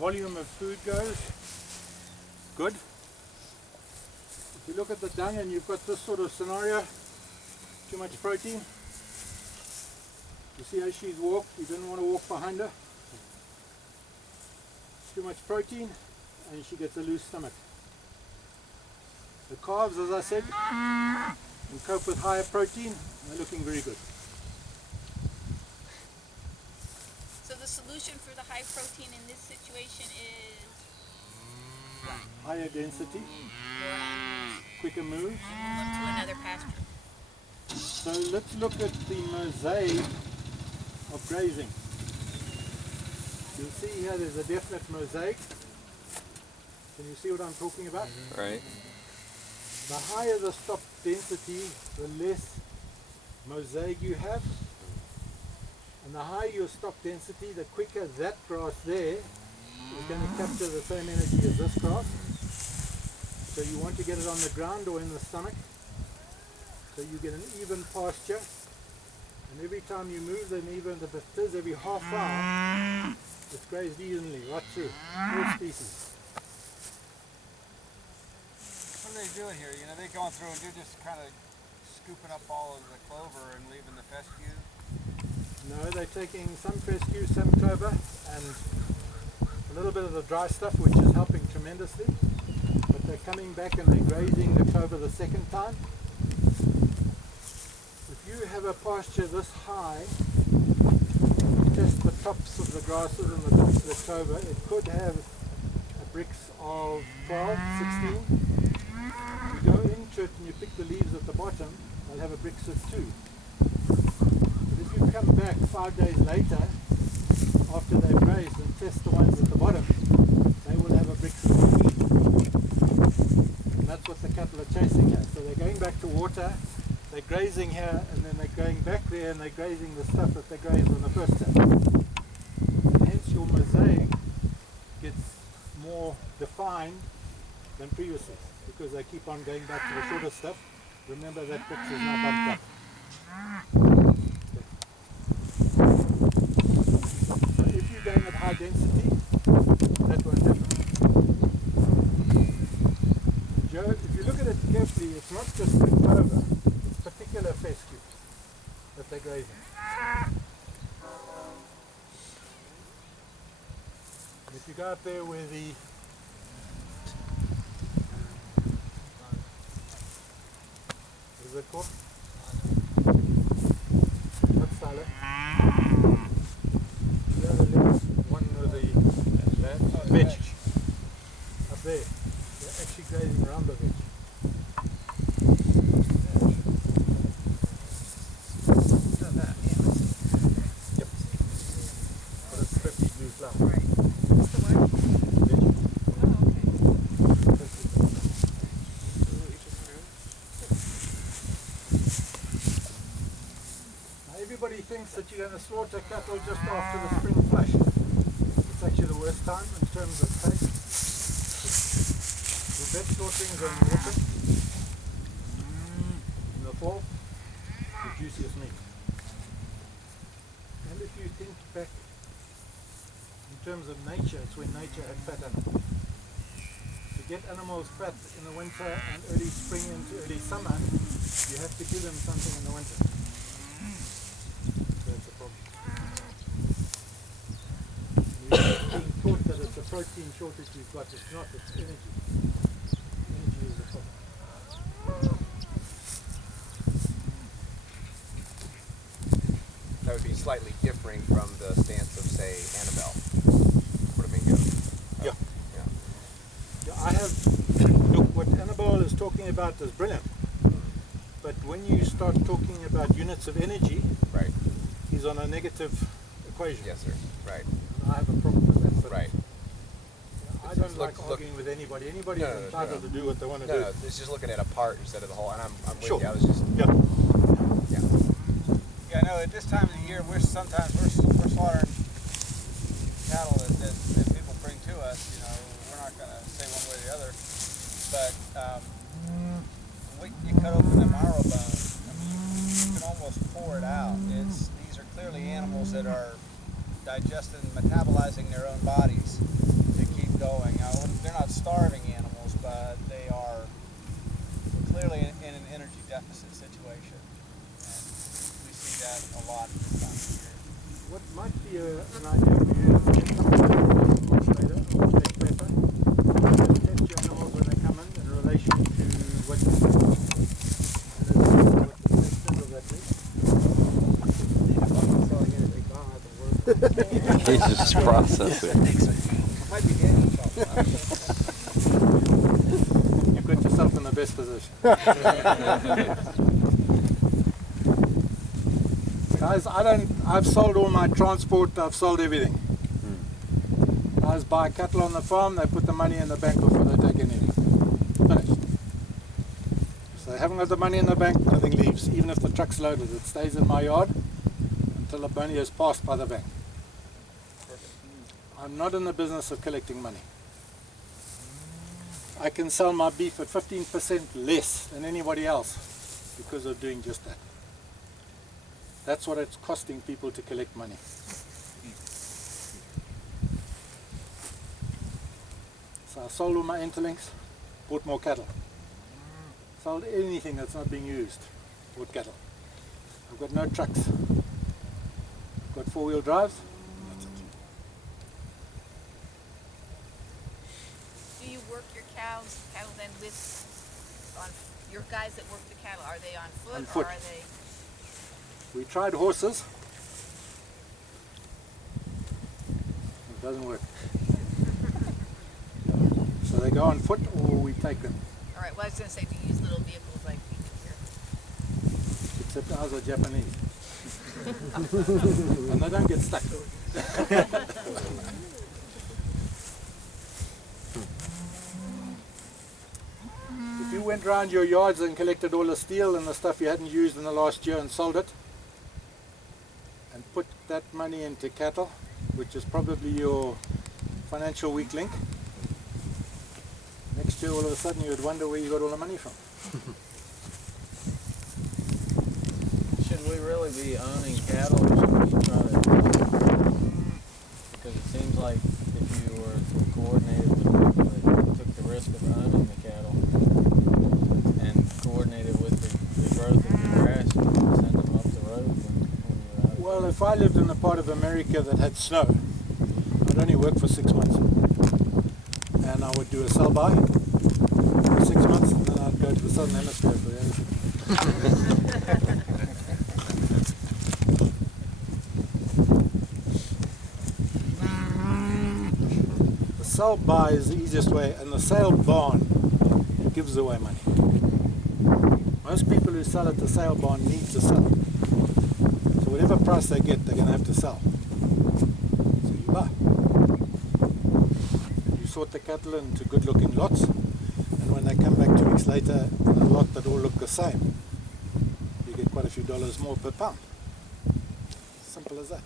volume of food goes, good. If you look at the dung and you've got this sort of scenario, too much protein. You see how she's walked, you didn't want to walk behind her. Too much protein and she gets a loose stomach. The calves, as I said, can cope with higher protein. They're looking very good. So the solution for the high protein in this situation is what? Higher density, More animals, quicker moves. and move them to another pasture. So let's look at the mosaic of grazing. You'll see here there's a definite mosaic. Can you see what I'm talking about? Right. The higher the stop density, the less mosaic you have. And the higher your stop density, the quicker that grass there is going to capture the same energy as this grass. So you want to get it on the ground or in the stomach. So you get an even pasture. And every time you move them, even if it is every half hour, it's grazed evenly right through all species. What are they doing here? You know, they're going through and they're just kind of scooping up all of the clover and leaving the fescue. No, they're taking some fescue, some clover, and a little bit of the dry stuff, which is helping tremendously. But they're coming back and they're grazing the clover the second time. If you have a pasture this high, test the tops of the grasses and the tops of the clover, it could have a bricks of 12, 16. You go into it and you pick the leaves at the bottom, they'll have a bricks of 2. But if you come back 5 days later, after they've grazed, and test the ones at the bottom, they will have a bricks of 14. And that's what the cattle are chasing here. So they're going back to water, they're grazing here, and then they're going back there and they're grazing the stuff that they grazed on the first day. And hence your mosaic gets more defined than previously, because they keep on going back to the shorter stuff. Remember that bricks is now bumped up. So if you're going at high density, that won't happen. Joe, if you look at it carefully, it's not just the clover, it's particular fescue that they're grazing. And if you go up there where the what is it called? Not salad. The other left one with the veg. Up there. They're actually grazing around the veg. Yep. But it's 50 blue flower. Right. What's the one? Veg. Oh, okay. Everybody thinks that you're going to slaughter cattle just after the spring flush. It's actually the worst time in terms of taste. The best slaughtering is in the autumn. In the fall, the juiciest meat. And if you think back in terms of nature, it's when nature had fat animals. To get animals fat in the winter and early spring into early summer, you have to give them something in the winter. That's a problem. You're being taught that it's a protein shortage you've got. It's not, it's energy. Energy is the problem. That would be slightly differing from the stance of, say, Annabelle. Would have been good. Yeah. Yeah. Yeah, I have, look, what Annabelle is talking about is brilliant. But when you start talking about units of energy, Right. he's on a negative equation. Yes, sir. Right. I have a problem with that. But Right. I don't Look- like arguing with anybody. Anybody No, is no, no, entitled no. to do what they want to No, do. no, it's just looking at a part instead of the whole, and I'm with Sure. you. I was just, Yeah. yeah. Yeah, I know at this time of the year, we're slaughtering cattle that people bring to us. You know, we're not going to say one way or the other. But when you cut open the marrow bone, I mean, you can almost pour it out. These are clearly animals that are digesting, metabolizing their own bodies, Just processing. Might be Danny's shop. You put yourself in the best position. Guys, I've sold all my transport, I've sold everything. Guys buy cattle on the farm, they put the money in the bank before they take anything. Finished. So they haven't got the money in the bank, nothing leaves. Even if the truck's loaded, it stays in my yard until the money is passed by the bank. I'm not in the business of collecting money. I can sell my beef at 15% less than anybody else because of doing just that. That's what it's costing people to collect money. So I sold all my interlinks, bought more cattle. Sold anything that's not being used, bought cattle. I've got no trucks. I've got four-wheel drives. That's it. Do you work your cattle then with your guys that work the cattle? Are they on foot, On foot. or are they? We tried horses. It doesn't work. So they go on foot or we take them. All right. Well, I was going to say, do you use little vehicles like we do here? Except ours are Japanese. And they don't get stuck. If you went round your yards and collected all the steel and the stuff you hadn't used in the last year and sold it, and put that money into cattle, which is probably your financial weak link, next year all of a sudden you would wonder where you got all the money from. Should we really be owning cattle, or should we try to? Because it seems like if you were to coordinate with people that took the risk of owning the cattle and coordinated with the growth of the grass, you could send them up the road when you're out. Well, if I lived in a part of America that had snow, I'd only work for 6 months. And I would do a sell-by for 6 months, and then I'd go to the southern hemisphere for the other 6 months. The sell-by is the easiest way, and the sale barn gives away money. Most people who sell at the sale barn need to sell. So whatever price they get, they're going to have to sell. So you buy. You sort the cattle into good-looking lots, and when they come back 2 weeks later in a lot that all look the same, you get quite a few dollars more per pound. Simple as that.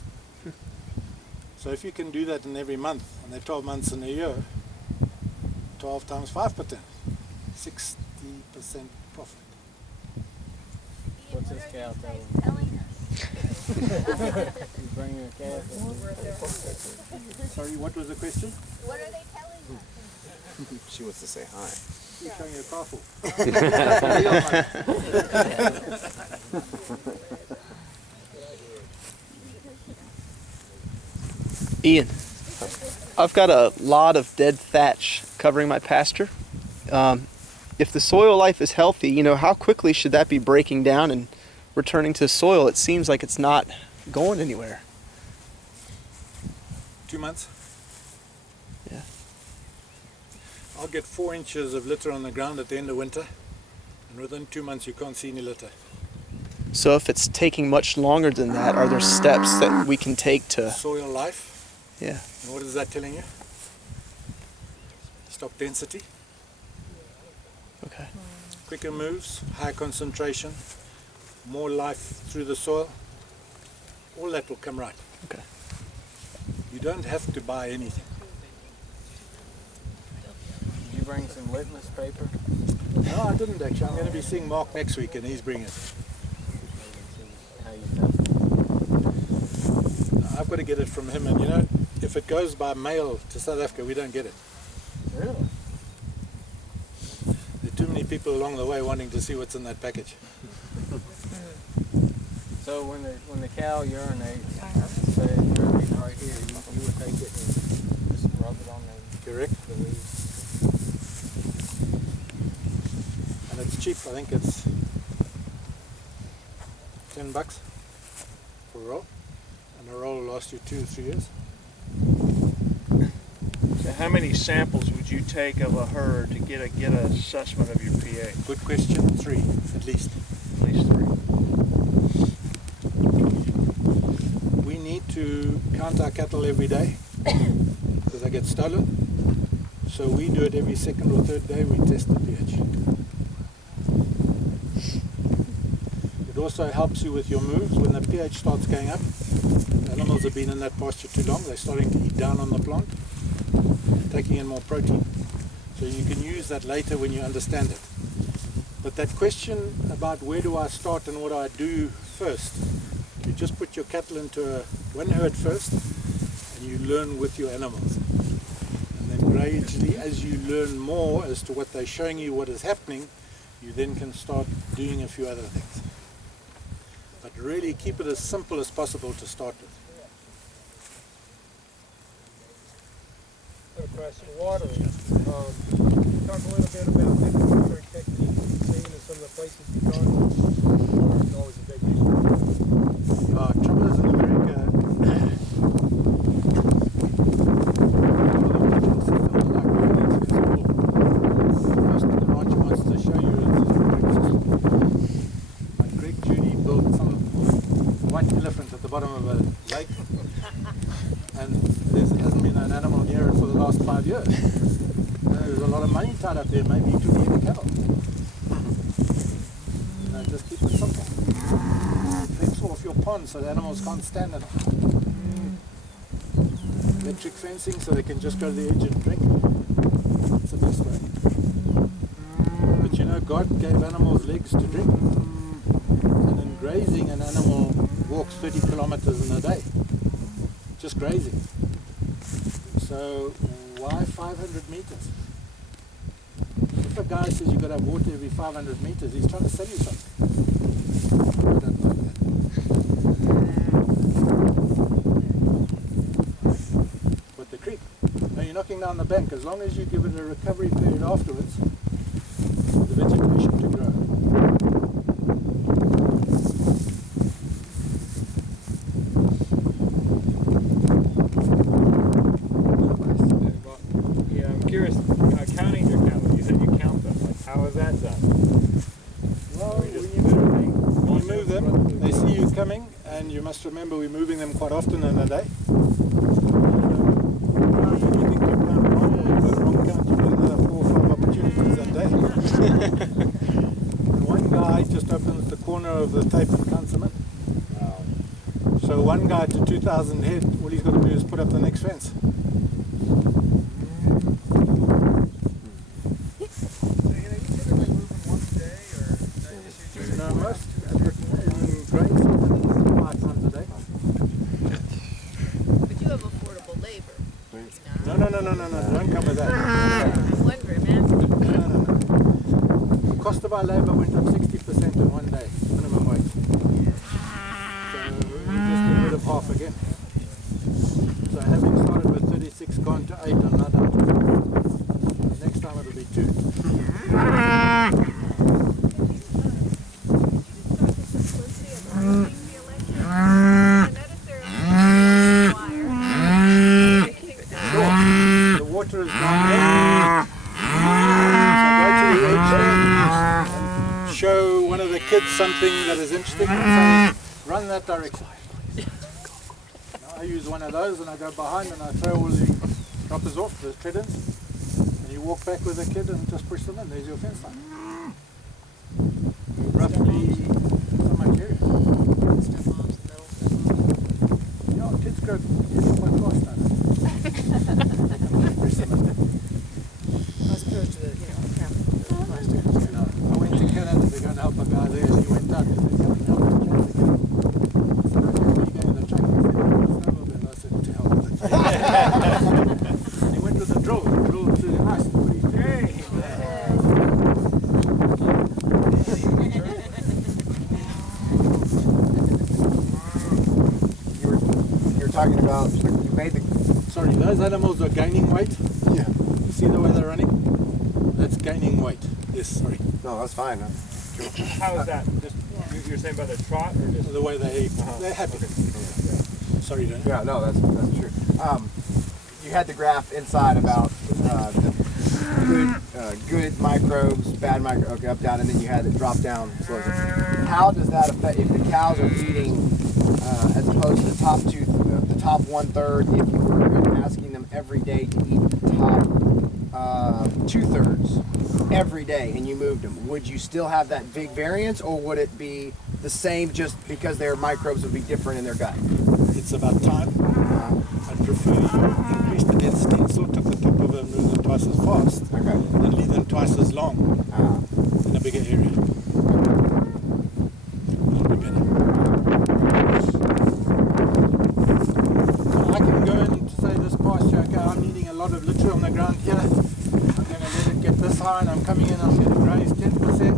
So if you can do that in every month, and they're 12 months in a year, 12 times 5%, 60% profit. What's this cow telling? You bring your calf. Sorry, what was the question? What are they telling us? She wants to say hi. You're showing your car for. Ian, I've got a lot of dead thatch covering my pasture. If the soil life is healthy, how quickly should that be breaking down and returning to soil? It seems like it's not going anywhere. 2 months. Yeah. I'll get 4 inches of litter on the ground at the end of winter, and within 2 months you can't see any litter. So if it's taking much longer than that, are there steps that we can take to... Soil life. Yeah. And what is that telling you? Stock density. Okay. Quicker moves, higher concentration, more life through the soil. All that will come right. Okay. You don't have to buy anything. Did you bring some litmus paper? No, I didn't actually. I'm going to be seeing Mark next week and he's bringing it. How you test it? I've got to get it from him, and if it goes by mail to South Africa, we don't get it. Really? There are too many people along the way wanting to see what's in that package. So when the cow urinates, say it urinates right here, you would take it and just rub it on Correct. the leaves. And it's cheap. I think it's $10 for a roll. And a roll will last you 2 or 3 years. how many samples would you take of a herd to get an assessment of your pH? Good question. 3 at least. At least 3. We need to count our cattle every day because they get stolen. So we do it every second or third day. We test the pH. It also helps you with your moves when the pH starts going up. Animals have been in that pasture too long. They're starting to eat down on the plant, taking in more protein. So you can use that later when you understand it. But that question about where do I start and what do I do first, you just put your cattle into one herd first and you learn with your animals. And then gradually, as you learn more as to what they're showing you, what is happening, you then can start doing a few other things. But really keep it as simple as possible to start with. Good question. Watering. Talk a little bit about different watering techniques you've seen in some of the places you've gone. Water is always a big issue. Trouble is in America, most of the rancher wants to show you is his watering system. Like Greg Judy built some white elephant at the bottom of a lake, and there hasn't been an animal near it for the last 5 years. There's a lot of money tied up there, maybe to feed the cattle. Just keep it simple. Fence off your pond so the animals can't stand it. Electric fencing so they can just go to the edge and drink. That's the best way. But you know, God gave animals legs to drink. And in grazing, an animal walks 30 kilometers in a day. Just grazing. So why 500 meters? If a guy says you've got to have water every 500 meters, he's trying to sell you something. I don't like that. But the creek, now you're knocking down the bank, as long as you give it a recovery period afterwards, the vegetation to grow. Yeah, I'm curious. Counting your cattle, you said you count them. Like, how is that done? Well, when you move them, they see you coming, and you must remember we're moving them quite often in a day. When you think you count wrong, or you've got a wrong count, you've got another 4 or 5 opportunities that day. And one guy just opens the corner of the tape and counts them in. So one guy to 2,000 head, all he's got to do is put up the next fence. Most in grain season, 5 times a day. But you have affordable labor. No, don't come with that. I'm wondering, man. No. The cost of our labor went up 60% in one day, minimum wage. So we just get rid of half again. So having started with 36, gone to 8, and now down to 4. Next time it'll be 2. The water is down there. So go to the edge and show one of the kids something that is interesting and say, run that direction. Now I use one of those and I go behind and I throw all the droppers off, the treaders, and you walk back with the kid and just push them in. There's your fence line. Roughly how much area? Yeah, kids go quite fast now. As opposed to the, plastic. I went to Canada to go and help a guy there, and he went out and said, "Can we help the tractor?" I said, "Okay, where are you going in the truck?" He said, "Snowmobile." I said, "To hell with it." And he went with the drill through the ice. What do you think? You were talking about, you made the... Sorry, those animals are gaining weight. Yeah. You see the way they're running? That's gaining weight. Yes, sorry. No, that's fine. How is that? Just you're saying by the trot or just The way they're happy. Sorry, don't you? Yeah, no, that's true. you had the graph inside about the good microbes, bad microbes, okay, up, down, and then you had it drop down slowly. How does that affect if the cows are eating as opposed to the top the top 1/3? If you were asking them every day to eat the top 2/3 every day, and you moved them, would you still have that big variance, or would it be the same just because their microbes would be different in their gut? It's about time. I prefer you increase the density and still took the top of them, move them twice as fast, and leave them twice as long in a bigger area. That'll be better. So I can go in and say this pasture, okay, I'm needing a lot of litter on the ground here. I'm going to let it get this high, and I'm coming in, I'm going to graze 10%,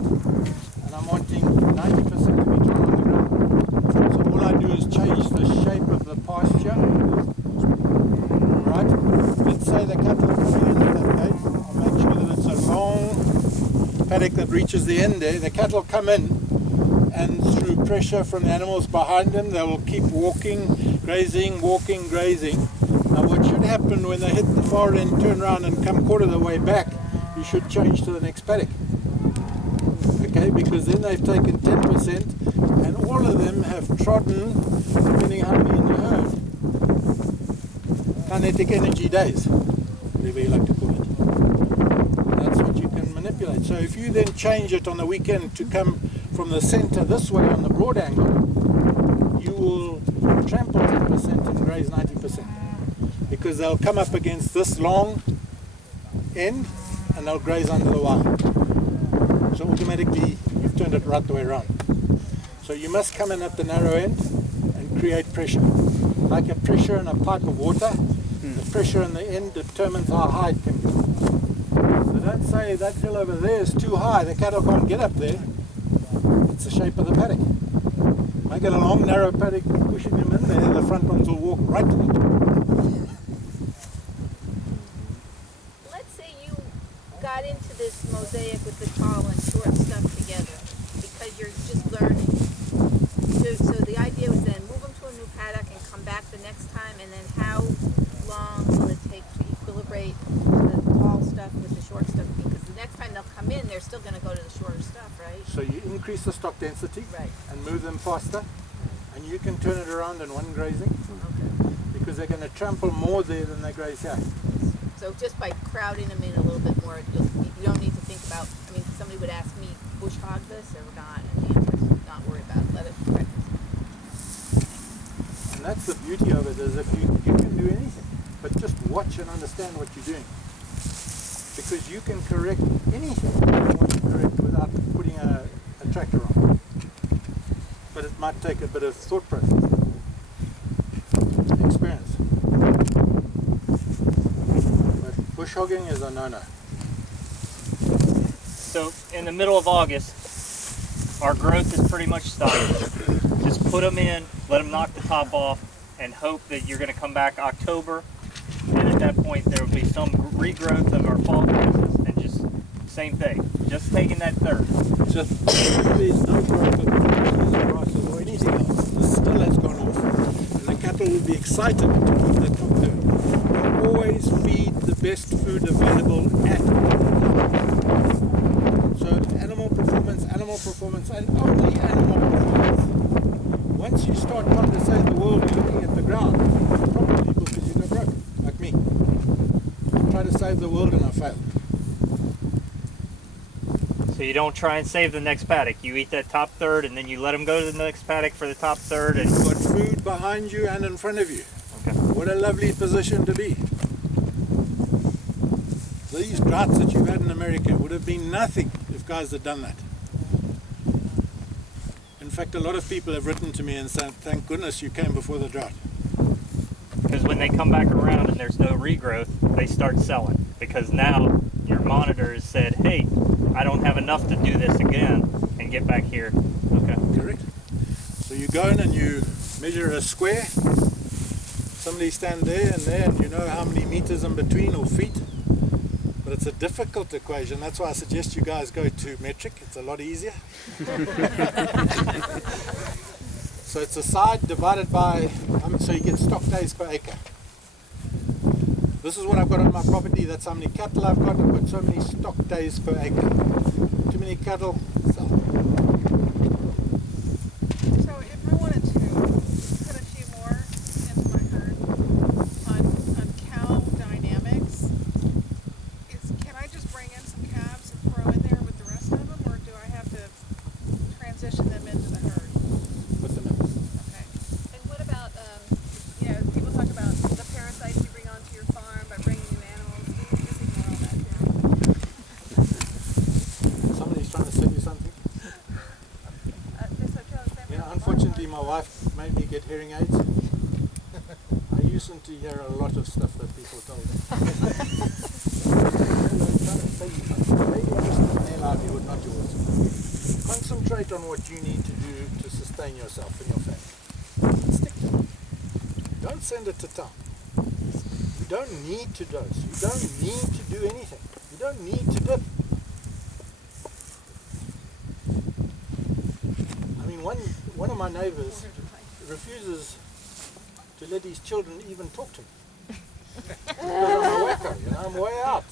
and I'm wanting 90% to be drawn on the ground. So all I do is change the shape of the pasture. Right? Let's say the cattle are coming in at that gate. I'll make sure that it's a long paddock that reaches the end there. The cattle come in, and through pressure from the animals behind them, they will keep walking, grazing, walking, grazing. Now what should happen when they hit the far end, turn around and come quarter of the way back, you should change to the next paddock. Okay, because then they've taken 10% and all of them have trodden, depending how many in the herd, kinetic energy days, whatever you like to call it. That's what you can manipulate. So if you then change it on the weekend to come from the center this way on the broad angle, you will trample 10% and graze 90%. Because they'll come up against this long end and they'll graze under the wire. So automatically you've turned it right the way around. So you must come in at the narrow end and create pressure. Like a pressure in a pipe of water, the pressure in the end determines how high it can go. So don't say that hill over there is too high, the cattle can't get up there. It's the shape of the paddock. Make it a long narrow paddock, pushing them in there, the front ones will walk right to the top. Let's say you got into this mosaic with the tall and short stuff together because you're just learning. So the idea was then move them to a new paddock and come back the next time, and then how long will it take to equilibrate the tall stuff with the short stuff? Because the next time they'll come in, they're still going to go to the shorter stuff, right? So you increase the stock density Right. and move them faster, and you can turn it around in one grazing Okay. because they're going to trample more there than they graze here. So just by crowding them in a little bit more, you don't need to think about, I mean, somebody would ask me, bush hog this or not? And the answer is not worry about it, let it practice. And that's the beauty of it, is if you can do anything, but just watch and understand what you're doing. Because you can correct anything you want to correct without putting a tractor on. But it might take a bit of thought process, experience. But bush hogging is a no-no. So in the middle of August, our growth is pretty much stopped. Just put them in, let them knock the top off, and hope that you're going to come back October, and at that point there will be some regrowth of our fall grasses, and just same thing, just taking that third. Just there's no growth of grasses or anything else. The still has gone off, and the cattle will be excited to keep the top third. You always feed the best food available at the So animal performance, and only animal performance. Once you start trying to save the world, you're looking at the ground. Probably because you go broke, like me. I try to save the world and I failed. So you don't try and save the next paddock. You eat that top third, and then you let them go to the next paddock for the top third. And You've got food behind you and in front of you. okay. What a lovely position to be. These droughts that you've had in America would have been nothing if guys had done that. In fact, a lot of people have written to me and said, thank goodness you came before the drought. Because when they come back around and there's no regrowth, they start selling. Because now your monitor has said, hey, I don't have enough to do this again and get back here. Okay. Correct. So you go in and you measure a square. Somebody stand there, and you know how many meters in between or feet. But it's a difficult equation. That's why I suggest you guys go to metric. It's a lot easier. So it's a side divided by, so you get stock days per acre. This is what I've got on my property. That's how many cattle I've got. I've got so many stock days per acre. Too many cattle, sell. So if I wanted to put a few more into my herd on cow dynamics, can I just bring in some calves and throw in there with the rest of them, or do I have to transition them into the herd? Put them in. Okay. And what about, people talk about the parasites you bring onto your farm by bringing new animals. Just ignore all that now. Somebody's trying to sell you something. Unfortunately, my wife made me get hearing aids. I used to hear a lot of stuff that people told me. Maybe I was their livelihood, not yours. Concentrate on what you need to do to sustain yourself and your family. And stick to it. Don't send it to town. You don't need to dose. You don't need to do anything. You don't need to dip. I mean, one of my neighbors refuses to let his children even talk to me. Because I'm a wacko, I'm way out.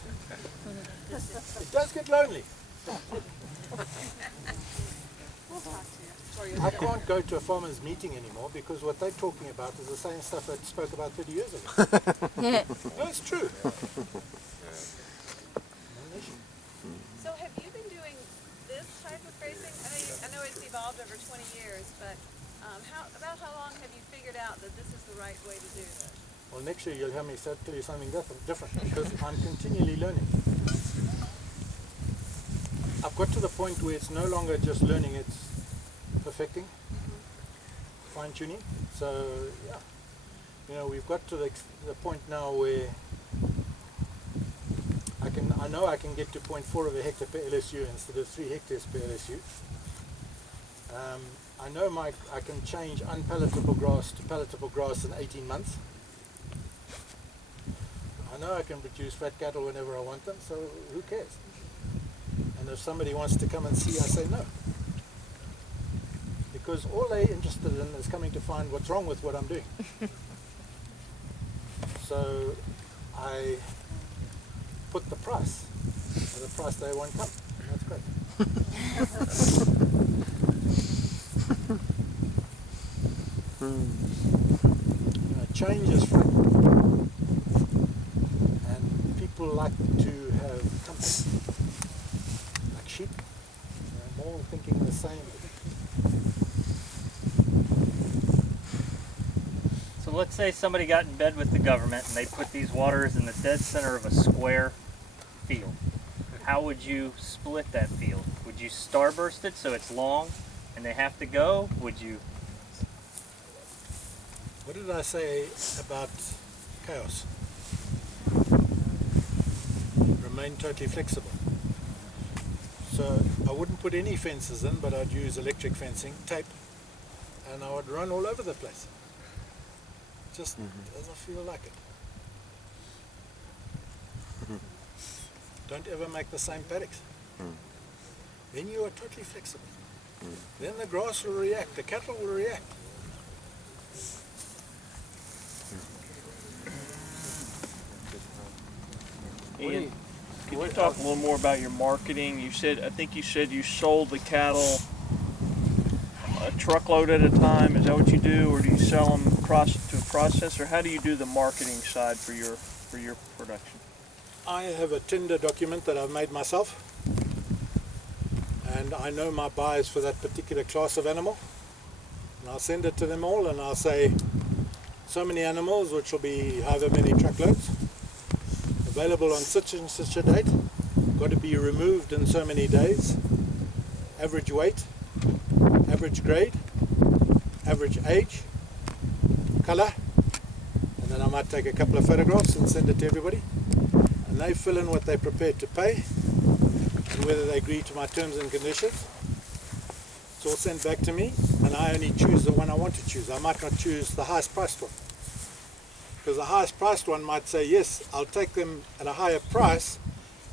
It does get lonely. I can't go to a farmer's meeting anymore because what they're talking about is the same stuff I spoke about 30 years ago. No, it's true. So have you been doing this type of grazing? I know it's evolved over 20 years, but about how long have you figured out that this is the right way to do this? Well, next year you'll hear me tell you something different because I'm continually learning. I've got to the point where it's no longer just learning, it's perfecting, fine-tuning. So, yeah, we've got to the point now where I know I can get to 0.4 of a hectare per LSU instead of 3 hectares per LSU. I know I can change unpalatable grass to palatable grass in 18 months. I know I can produce fat cattle whenever I want them, so who cares? And if somebody wants to come and see, I say no. Because all they're interested in is coming to find what's wrong with what I'm doing. So I put the price at the price they want come. And that's great. Change is frightening. And people like to have company. Like sheep. They're all thinking the same. So let's say somebody got in bed with the government and they put these waters in the dead center of a square field. How would you split that field? Would you starburst it so it's long and they have to go? Would you? What did I say about chaos? Remain totally flexible. So I wouldn't put any fences in, but I'd use electric fencing, tape, and I would run all over the place. Just as I feel like it. Don't ever make the same paddocks. Then you are totally flexible. Then the grass will react, the cattle will react. Ian, can you talk a little more about your marketing? I think you said you sold the cattle a truckload at a time. Is that what you do, or do you sell them to a processor? How do you do the marketing side for your production? I have a tender document that I've made myself, and I know my buyers for that particular class of animal, and I'll send it to them all, and I'll say so many animals, which will be however many truckloads, available on such and such a date, got to be removed in so many days, average weight, average grade, average age, color, and then I might take a couple of photographs and send it to everybody, and they fill in what they're prepared to pay and whether they agree to my terms and conditions. It's all sent back to me, and I only choose the one I want to choose. I might not choose the highest priced one, because the highest priced one might say, yes, I'll take them at a higher price,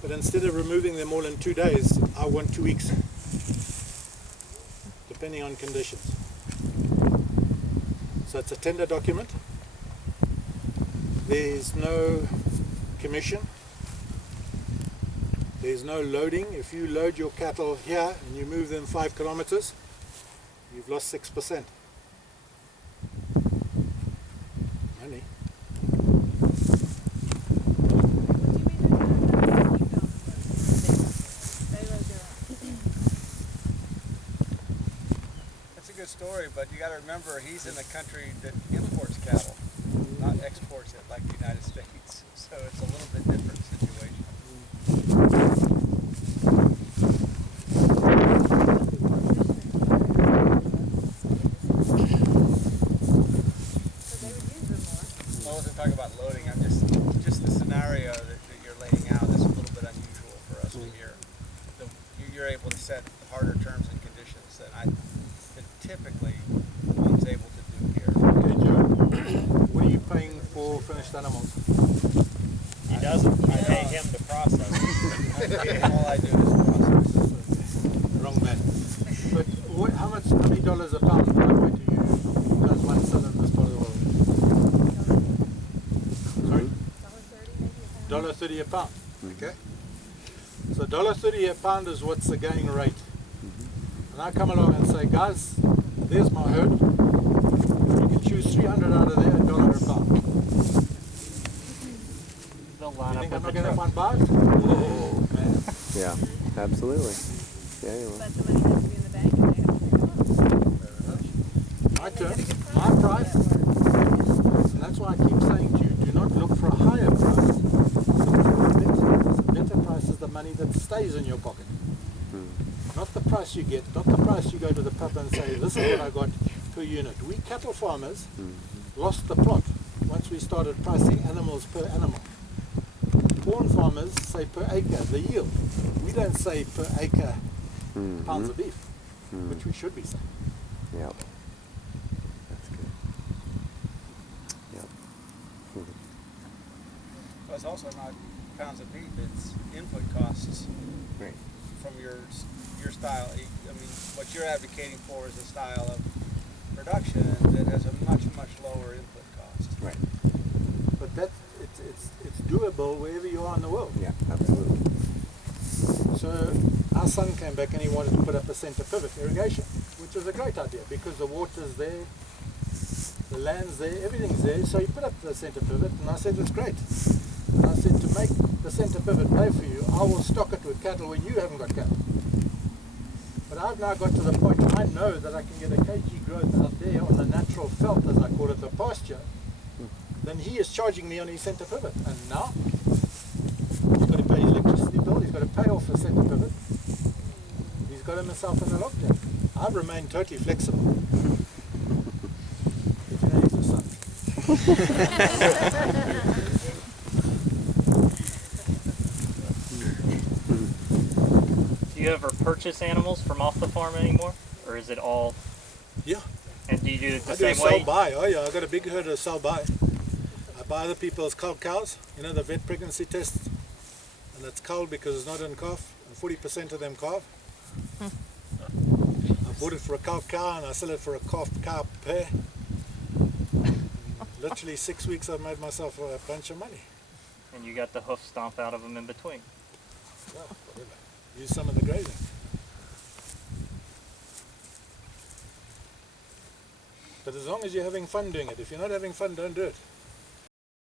but instead of removing them all in 2 days, I want 2 weeks, depending on conditions. So it's a tender document. There's no commission. There's no loading. If you load your cattle here and you move them 5 kilometers, you've lost 6%. Only. That's a good story, but you got to remember he's in a country that imports cattle, not exports it like the United States. So it's a little bit different situation. I wasn't talking about loading. I'm just the scenario that you're laying out is a little bit unusual for us from here. You're able to set harder terms and conditions that typically one's able to do here. Okay, Joe, what are you paying for finished animals? He doesn't. I pay him to process. All I do is process. Wrong man. But how many dollars a pound do you guys want to sell in this part of the world? Sorry? $1.30 a pound. Okay. So $1.30 a pound is what's the going rate. And I come along and say, guys, there's my herd. You can choose 300 out of there, $1 a pound. They'll You line think up I'm not with going the to truck. find buyers? Oh, man. Yeah, absolutely. Yeah, you will. But the money has to be in the bank and they have to pay My turn, my price. And that's why I keep saying to you, do not look for a higher price. Look for a better price. A better price is the money that stays in your pocket. Not the price you get, not the price you go to the pub and say, this is what I got per unit. We cattle farmers lost the plot once we started pricing animals per animal. Corn farmers say per acre, the yield. We don't say per acre pounds of beef, which we should be saying. Yep. That's good. Yep. Well, it's also not pounds of beef, it's input costs Right. from your style. I mean, what you're advocating for is a style of production that has a much, much lower input cost. Right. But that it's doable wherever you are in the world. Yeah, absolutely. So our son came back and he wanted to put up a center pivot irrigation, which is a great idea because the water's there, the land's there, everything's there. So he put up the center pivot and I said, it's great. And I said, to make the center pivot pay for you, I will stock it with cattle when you haven't got cattle. But I've now got to the point I know that I can get a kg growth out there on the natural felt, as I call it, the pasture, then he is charging me on his center pivot. And now he's got to pay his electricity bill, he's got to pay off the center pivot, he's got himself in a lockdown. I've remained totally flexible. Did you know he's a son? Do you ever purchase animals from off the farm anymore? Or is it all... Yeah. And do you do it the I do a same way? sell-buy. Oh yeah, I've got a big herd of sell-buy. I buy other people's cull cows, you know, the vet pregnancy tests, and it's cull because it's not in calf, and 40% of them calf. I bought it for a calf cow and I sell it for a calf cow pair. Literally 6 weeks I've made myself a bunch of money. And you got the hoof stomp out of them in between. Well, whatever. Use some of the grazing. But as long as you're having fun doing it, if you're not having fun, don't do it.